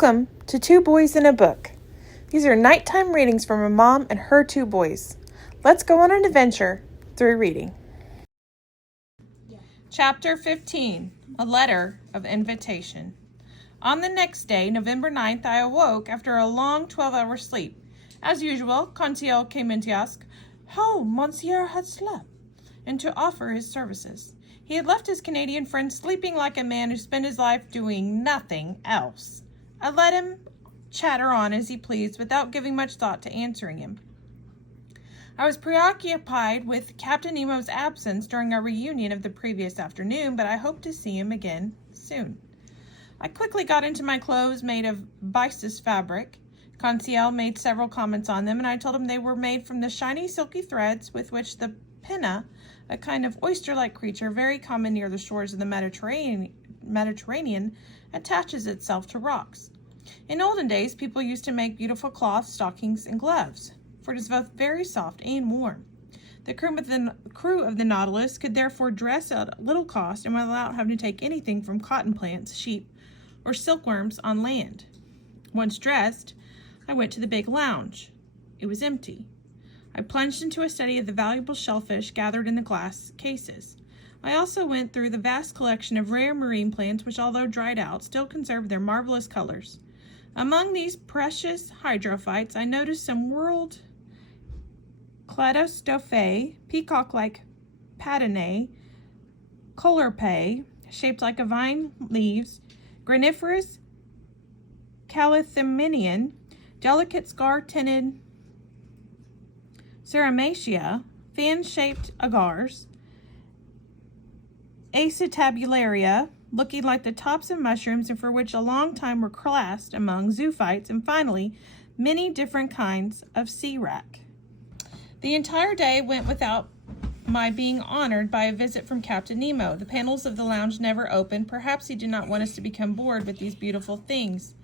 Welcome to Two Boys in a Book. These are nighttime readings from a mom and her two boys. Let's go on an adventure through reading. Chapter 15, A Letter of Invitation. On the next day, November 9th, I awoke after a long 12-hour sleep. As usual, Conseil came in to ask how Monsieur had slept and to offer his services. He had left his Canadian friend sleeping like a man who spent his life doing nothing else. I let him chatter on as he pleased without giving much thought to answering him. I was preoccupied with Captain Nemo's absence during our reunion of the previous afternoon, but I hoped to see him again soon. I quickly got into my clothes made of byssus fabric. Conseil made several comments on them, and I told him they were made from the shiny silky threads with which the pinna, a kind of oyster-like creature very common near the shores of the Mediterranean, attaches itself to rocks. In olden days, people used to make beautiful cloth stockings and gloves, for it is both very soft and warm. The crew of the Nautilus could therefore dress at little cost and without having to take anything from cotton plants, sheep, or silkworms on land. Once dressed, I went to the big lounge. It was empty. I plunged into a study of the valuable shellfish gathered in the glass cases. I also went through the vast collection of rare marine plants which, although dried out, still conserved their marvelous colors. Among these precious hydrophytes, I noticed some whorled Cladostophae, peacock-like Padinae, Caulerpae, shaped like a vine leaves, Graniferous Calatheminian, delicate scar-tinted Ceramatia, fan-shaped agars, Acetabularia, looking like the tops of mushrooms and for which a long time were classed among zoophytes, and finally, many different kinds of sea wrack. The entire day went without my being honored by a visit from Captain Nemo. The panels of the lounge never opened. Perhaps he did not want us to become bored with these beautiful things.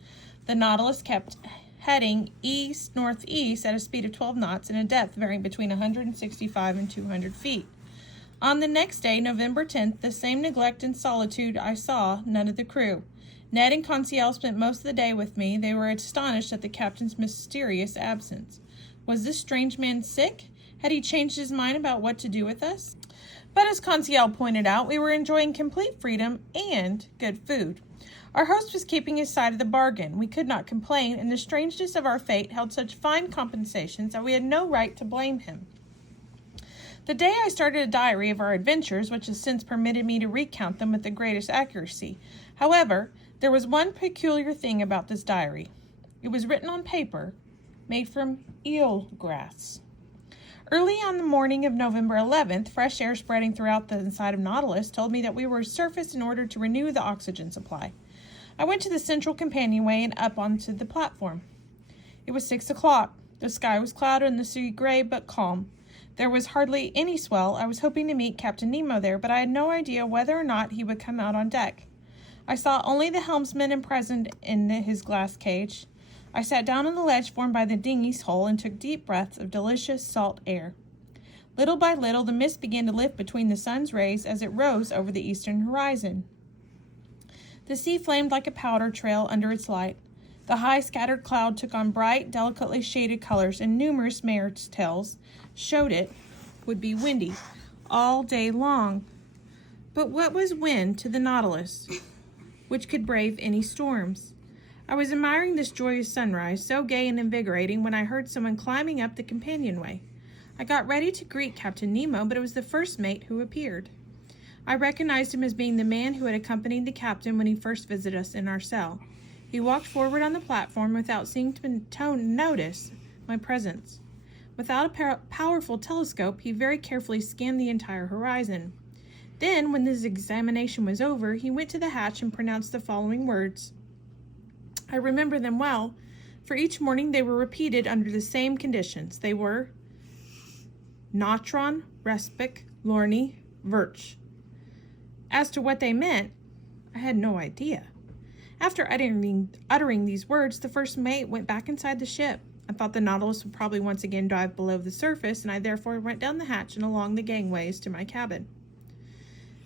The Nautilus kept heading east-northeast at a speed of 12 knots and a depth varying between 165 and 200 feet. On the next day, November 10th, the same neglect and solitude, I saw none of the crew. Ned and Conseil spent most of the day with me. They were astonished at the captain's mysterious absence. Was this strange man sick? Had he changed his mind about what to do with us? But as Conseil pointed out, we were enjoying complete freedom and good food. Our host was keeping his side of the bargain. We could not complain, and the strangeness of our fate held such fine compensations that we had no right to blame him. The day I started a diary of our adventures, which has since permitted me to recount them with the greatest accuracy. However, there was one peculiar thing about this diary. It was written on paper made from eel grass. Early on the morning of November 11th, fresh air spreading throughout the inside of Nautilus told me that we were surfaced in order to renew the oxygen supply. I went to the central companionway and up onto the platform. It was 6 o'clock. The sky was clouded and the sea gray but calm. There was hardly any swell. I was hoping to meet Captain Nemo there, but I had no idea whether or not he would come out on deck. I saw only the helmsman imprisoned in his glass cage. I sat down on the ledge formed by the dinghy's hull and took deep breaths of delicious salt air. Little by little, the mist began to lift between the sun's rays as it rose over the eastern horizon. The sea flamed like a powder trail under its light. The high scattered cloud took on bright, delicately shaded colors, and numerous mares' tails showed it would be windy all day long. But what was wind to the Nautilus, which could brave any storms? I was admiring this joyous sunrise, so gay and invigorating, when I heard someone climbing up the companionway. I got ready to greet Captain Nemo, but it was the first mate who appeared. I recognized him as being the man who had accompanied the captain when he first visited us in our cell. He walked forward on the platform without seeming to notice my presence. Without a powerful telescope, he very carefully scanned the entire horizon. Then, when his examination was over, he went to the hatch and pronounced the following words. I remember them well, for each morning they were repeated under the same conditions. They were Natron, Respic, Lorny, Virch. As to what they meant, I had no idea. After uttering these words, the first mate went back inside the ship. I thought the Nautilus would probably once again dive below the surface, and I therefore went down the hatch and along the gangways to my cabin.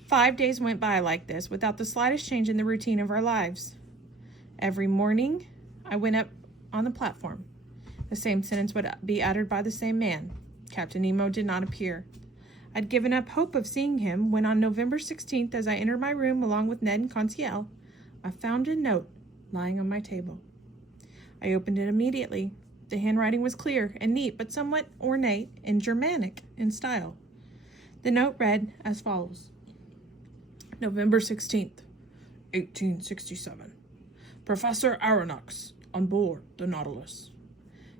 5 days went by like this, without the slightest change in the routine of our lives. Every morning, I went up on the platform. The same sentence would be uttered by the same man. Captain Nemo did not appear. I'd given up hope of seeing him when on November 16th, as I entered my room along with Ned and Conseil, I found a note lying on my table. I opened it immediately. The handwriting was clear and neat, but somewhat ornate and Germanic in style. The note read as follows. November 16th, 1867. Professor Aronnax on board the Nautilus.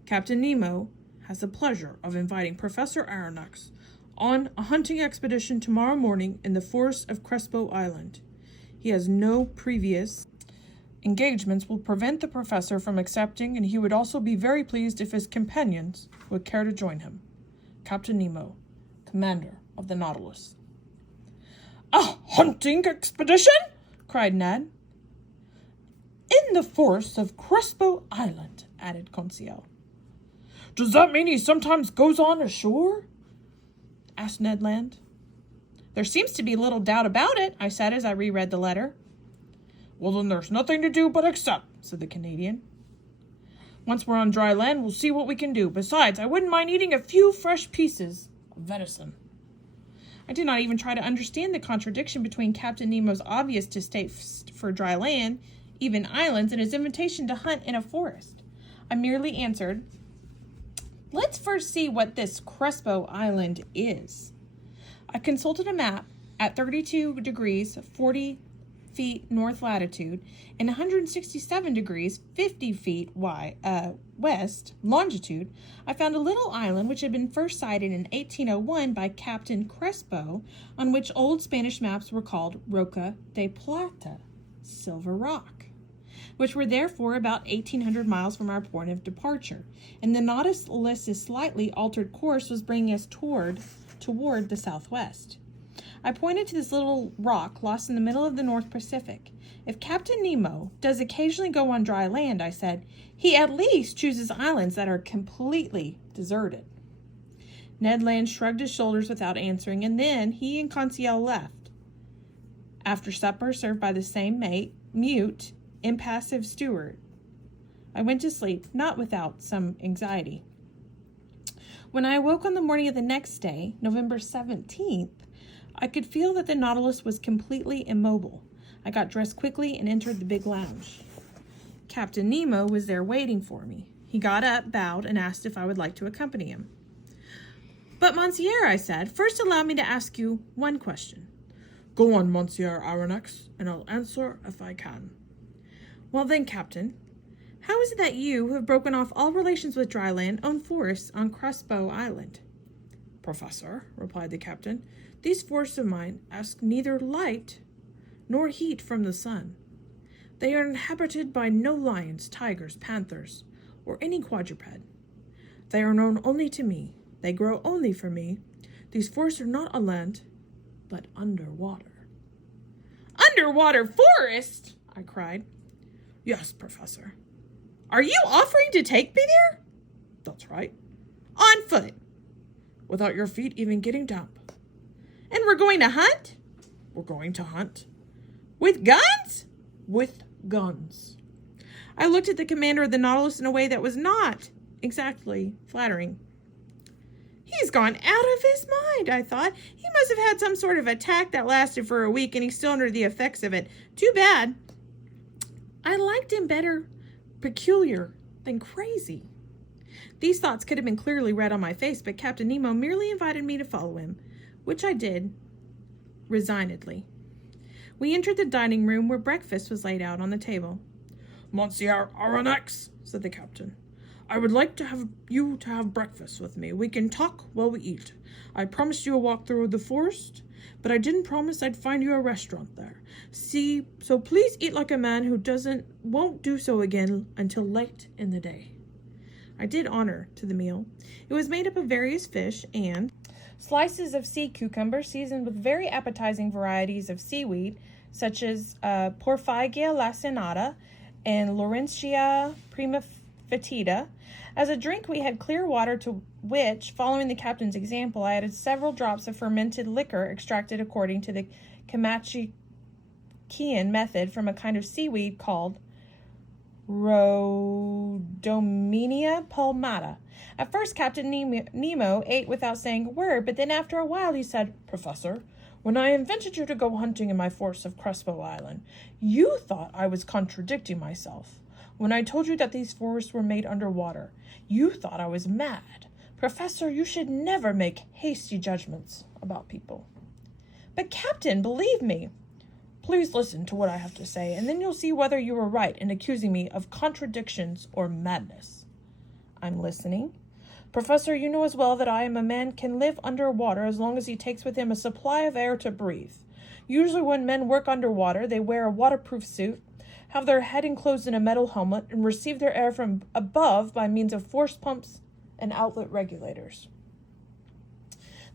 Captain Nemo has the pleasure of inviting Professor Aronnax on a hunting expedition tomorrow morning in the forests of Crespo Island. He has no previous engagements will prevent the professor from accepting, and he would also be very pleased if his companions would care to join him. Captain Nemo, commander of the Nautilus. A hunting expedition? Cried Ned. In the forests of Crespo Island, added Conseil. Does that mean he sometimes goes on ashore? Asked Ned Land. There seems to be little doubt about it, I said as I reread the letter. Well, then there's nothing to do but accept, said the Canadian. Once we're on dry land, we'll see what we can do. Besides, I wouldn't mind eating a few fresh pieces of venison. I did not even try to understand the contradiction between Captain Nemo's obvious distaste for dry land, even islands, and his invitation to hunt in a forest. I merely answered, let's first see what this Crespo Island is. I consulted a map at 32 degrees 40 feet north latitude and 167 degrees 50 feet west longitude. I found a little island which had been first sighted in 1801 by Captain Crespo, on which old Spanish maps were called Roca de Plata, Silver Rock, which were therefore about 1,800 miles from our point of departure, and the Nautilus's slightly altered course was bringing us toward the southwest. I pointed to this little rock lost in the middle of the North Pacific. If Captain Nemo does occasionally go on dry land, I said, he at least chooses islands that are completely deserted. Ned Land shrugged his shoulders without answering, and then he and Conseil left. After supper, served by the same mute, impassive steward, I went to sleep, not without some anxiety. When I awoke on the morning of the next day, November 17th, I could feel that the Nautilus was completely immobile. I got dressed quickly and entered the big lounge. Captain Nemo was there waiting for me. He got up, bowed, and asked if I would like to accompany him. But, Monsieur, I said, first allow me to ask you one question. Go on, Monsieur Aronnax, and I'll answer if I can. Well then, Captain, how is it that you, who have broken off all relations with dry land, own forests on Crespo Island? Professor, replied the captain, these forests of mine ask neither light nor heat from the sun. They are inhabited by no lions, tigers, panthers, or any quadruped. They are known only to me. They grow only for me. These forests are not on land, but underwater. Underwater forest? I cried. Yes, Professor. Are you offering to take me there? That's right. On foot? Without your feet even getting damp. And we're going to hunt? We're going to hunt. With guns? With guns. I looked at the commander of the Nautilus in a way that was not exactly flattering. He's gone out of his mind, I thought. He must have had some sort of attack that lasted for a week and he's still under the effects of it. Too bad. I liked him better peculiar than crazy. These thoughts could have been clearly read on my face, but Captain Nemo merely invited me to follow him, which I did, resignedly. We entered the dining room where breakfast was laid out on the table. Monsieur Aronnax, said the captain, I would like to have breakfast with me. We can talk while we eat. I promised you a walk through the forest, but I didn't promise I'd find you a restaurant there. See, so please eat like a man who won't do so again until late in the day. I did honor to the meal. It was made up of various fish and slices of sea cucumber seasoned with very appetizing varieties of seaweed, such as Porphygia laciniata and Laurentia prima fetida. As a drink, we had clear water, to which, following the captain's example, I added several drops of fermented liquor extracted according to the Comanchean method from a kind of seaweed called Rhodomenia palmata. At first, Captain Nemo ate without saying a word, but then after a while he said, "Professor, when I invited you to go hunting in my forests of Crespo Island, you thought I was contradicting myself. When I told you that these forests were made underwater, you thought I was mad. Professor, you should never make hasty judgments about people." "But, Captain, believe me." "Please listen to what I have to say, and then you'll see whether you were right in accusing me of contradictions or madness." "I'm listening." "Professor, you know as well that I am a man can live under water as long as he takes with him a supply of air to breathe. Usually when men work underwater, they wear a waterproof suit, have their head enclosed in a metal helmet, and receive their air from above by means of force pumps and outlet regulators."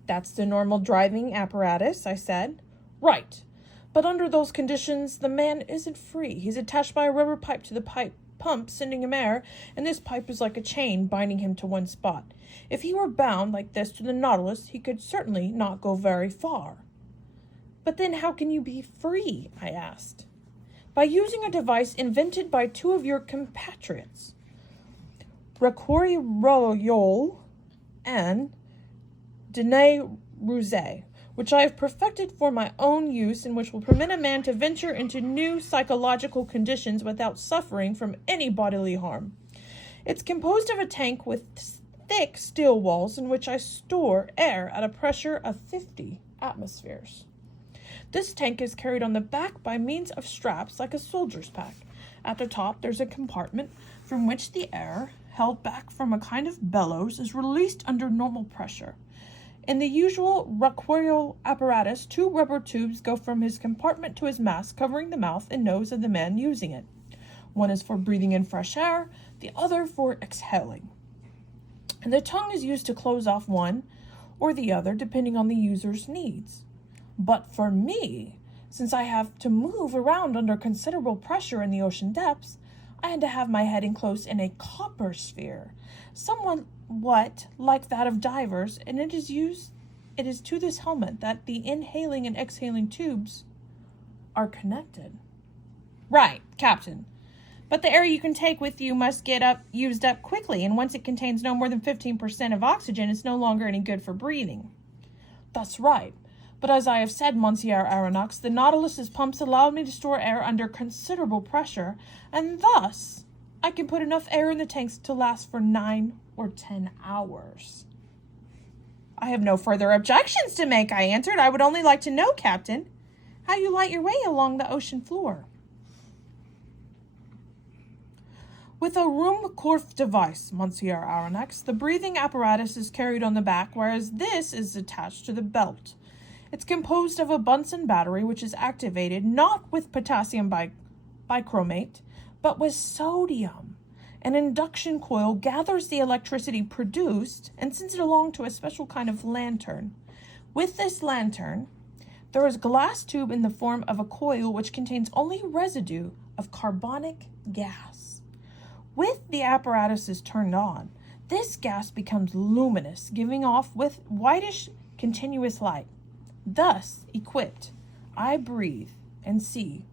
"That's the normal driving apparatus," I said. "Right. But under those conditions, the man isn't free. He's attached by a rubber pipe to the pump, sending him air, and this pipe is like a chain binding him to one spot. If he were bound like this to the Nautilus, he could certainly not go very far." "But then how can you be free?" I asked. "By using a device invented by two of your compatriots, Rocoury Royol and Denis Rouget, which I have perfected for my own use and which will permit a man to venture into new psychological conditions without suffering from any bodily harm. It's composed of a tank with thick steel walls in which I store air at a pressure of 50 atmospheres. This tank is carried on the back by means of straps like a soldier's pack. At the top, there's a compartment from which the air, held back from a kind of bellows, is released under normal pressure. In the usual Rocoury apparatus, 2 rubber tubes go from his compartment to his mask, covering the mouth and nose of the man using it. One is for breathing in fresh air, the other for exhaling. And the tongue is used to close off one or the other, depending on the user's needs. But for me, since I have to move around under considerable pressure in the ocean depths, I had to have my head enclosed in a copper sphere, somewhat like that of divers, and it is to this helmet that the inhaling and exhaling tubes are connected." "Right, Captain. But the air you can take with you must get used up quickly, and once it contains no more than 15% of oxygen, it's no longer any good for breathing." "That's right. But as I have said, Monsieur Aronnax, the Nautilus's pumps allow me to store air under considerable pressure, and thus I can put enough air in the tanks to last for 9 or 10 hours. "I have no further objections to make," I answered. "I would only like to know, Captain, how you light your way along the ocean floor." "With a Ruhmkorff device, Monsieur Aronnax. The breathing apparatus is carried on the back, whereas this is attached to the belt. It's composed of a Bunsen battery, which is activated not with potassium bichromate, but with sodium. An induction coil gathers the electricity produced and sends it along to a special kind of lantern. With this lantern, there is a glass tube in the form of a coil which contains only residue of carbonic gas. With the apparatus turned on, this gas becomes luminous, giving off with whitish continuous light. Thus equipped, I breathe and see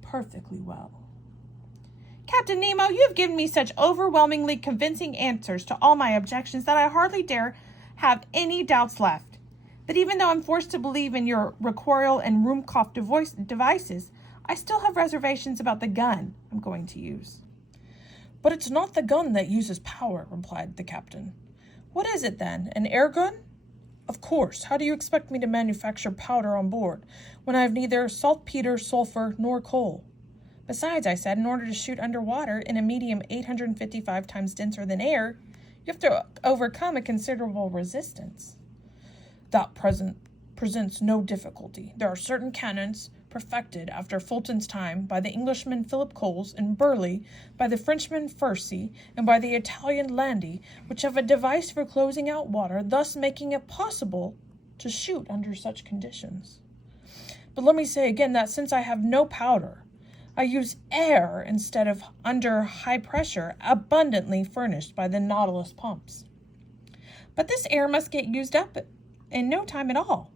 perfectly well." "Captain Nemo, you have given me such overwhelmingly convincing answers to all my objections that I hardly dare have any doubts left. But even though I'm forced to believe in your Rocoury and Ruhmkorff devices, I still have reservations about the gun I'm going to use." "But it's not the gun that uses power," replied the captain. "What is it then? An air gun?" "Of course. How do you expect me to manufacture powder on board when I have neither saltpeter, sulfur, nor coal? Besides," I said, "in order to shoot underwater in a medium 855 times denser than air, you have to overcome a considerable resistance." "That presents no difficulty. There are certain cannons perfected after Fulton's time by the Englishman Philip Coles and Burley, by the Frenchman Furcy, and by the Italian Landi, which have a device for closing out water, thus making it possible to shoot under such conditions. But let me say again that since I have no powder, I use air instead of under high pressure abundantly furnished by the Nautilus pumps." "But this air must get used up in no time at all."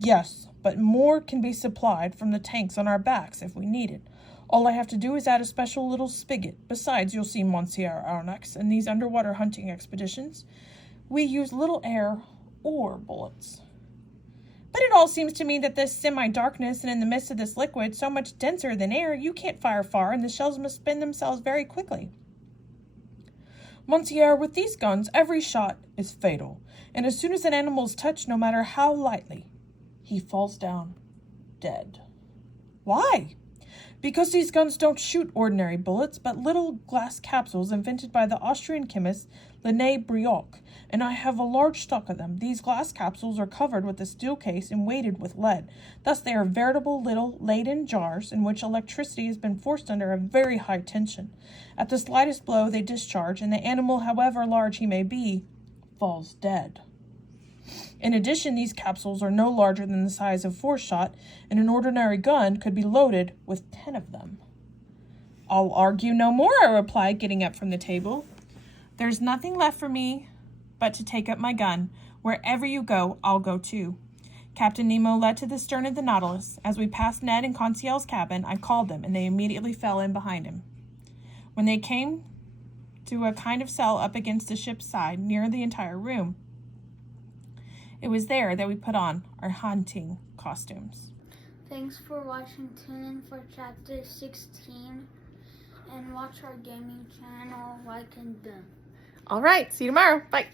"Yes, but more can be supplied from the tanks on our backs if we need it. All I have to do is add a special little spigot. Besides, you'll see, Monsieur Aronnax, in these underwater hunting expeditions, we use little air or bullets. But it all seems to me that this semi-darkness and in the midst of this liquid, so much denser than air, you can't fire far and the shells must spin themselves very quickly. Monsieur, with these guns, every shot is fatal, and as soon as an animal is touched, no matter how lightly, he falls down dead. Why? Because these guns don't shoot ordinary bullets, but little glass capsules invented by the Austrian chemist Linné Brioche, and I have a large stock of them. These glass capsules are covered with a steel case and weighted with lead. Thus they are veritable little Leyden jars in which electricity has been forced under a very high tension. At the slightest blow they discharge, and the animal, however large he may be, falls dead. In addition, these capsules are no larger than the size of 4 shot, and an ordinary gun could be loaded with 10 of them. I'll argue no more, I replied, getting up from the table. There's nothing left for me but to take up my gun. Wherever you go, I'll go too. Captain Nemo led to the stern of the Nautilus. As we passed Ned and Conseil's cabin, I called them, and they immediately fell in behind him. When they came to a kind of cell up against the ship's side, near the entire room, it was there that we put on our hunting costumes. Thanks for watching. Tune in for chapter 16 and watch our gaming channel, Like and Boom. All right, see you tomorrow. Bye.